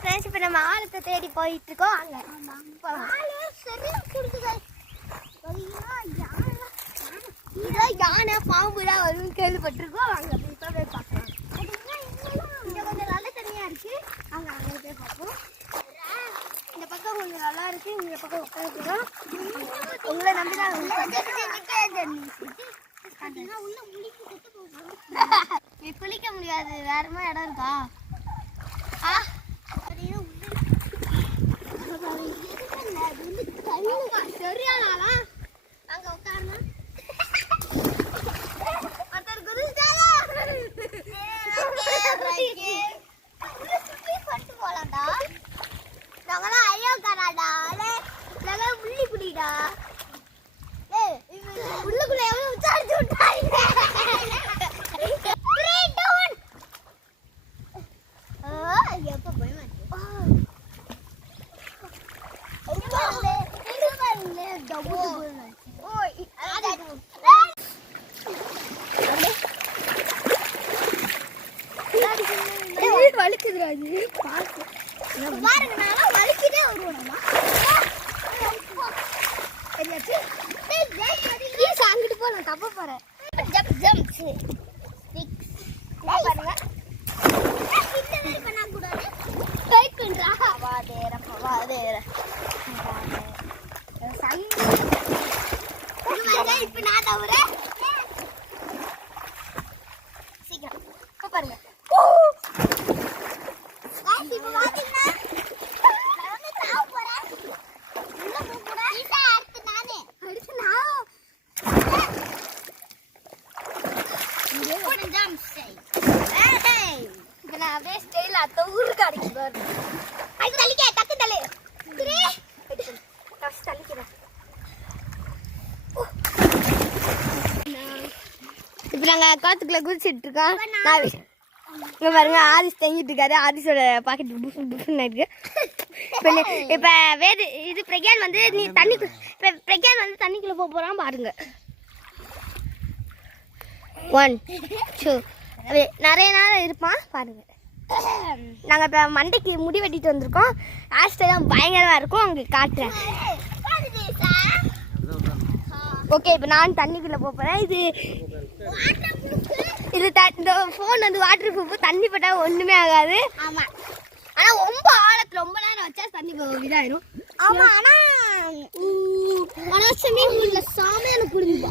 Friends இப்போ நம்ம ஆழத்தை தேடி போயிட்டு இருக்கோம். அங்கே இதான் யானை பாம்புலாம் வரும்னு கேள்விப்பட்டிருக்கோம். அங்கே போய் போய் பார்க்கலாம். இங்கே கொஞ்சம் நல்ல தனியாக இருக்குது. அங்கே போய் பார்ப்போம். இந்த பக்கம் கொஞ்சம் நல்லா இருக்குது. இந்த பக்கம் உட்காந்துக்கிறோம். உங்களை நம்பி தான் குளிக்க முடியாது. வேறமா இடம் இருக்கா? சரியானா அங்க உட்காருனா போலாம்டா. நாங்களாம் ஐயோ காராடா உள்ளி குடிடா. உள்ளுக்குள்ள எவ்வளவு விசாரிச்சு விட்டாங்க. எப்ப போய் வலிக்குதுராஜு பாருங்க. நான் வலிக்கிட்டே வருவோம்மா. அங்கிட்டு போ. நான் தப்ப போறேன். பாருங்க இப்ப நான் தவிர சீக்கிரம் இப்ப பாருங்க. இப்ப நாங்க காத்துக்குள்ள குதிச்சிட்டு இருக்கோம். இங்க பாருங்க ஆதிஷ் தங்கிட்டு இருக்காரு. ஆதிஷோட பாக்கெட் புஃப்னு இருக்கு. இப்ப வேறு இது பிரக்யான் வந்து நீ தண்ணி இப்ப பிரக்யான் வந்து தண்ணிக்குள்ள போறான் பாருங்க. 1 2 நிறைய நேரம் இருப்பான் பாருங்க. நாங்கள் இப்போ மண்டைக்கு முடி வெட்டிட்டு வந்திருக்கோம். ஹேர் ஸ்டைலாம் பயங்கரமாக இருக்கும். அங்கே காட்டுறேன். ஓகே இப்போ நான் தண்ணிக்குள்ளே போகிறேன். இது இந்த ஃபோன் வந்து வாட்டர் ப்ரூஃப். தண்ணி பட்டால் ஒன்றுமே ஆகாது. ஆமாம், ஆனால் ரொம்ப ஆழத்தில் ரொம்ப நேரம் வச்சா தண்ணி இதாயிரும். ஆமாம், ஆனால் ஸ்விம்மிங் பூலில் சாமியான புரிஞ்சுப்போம்.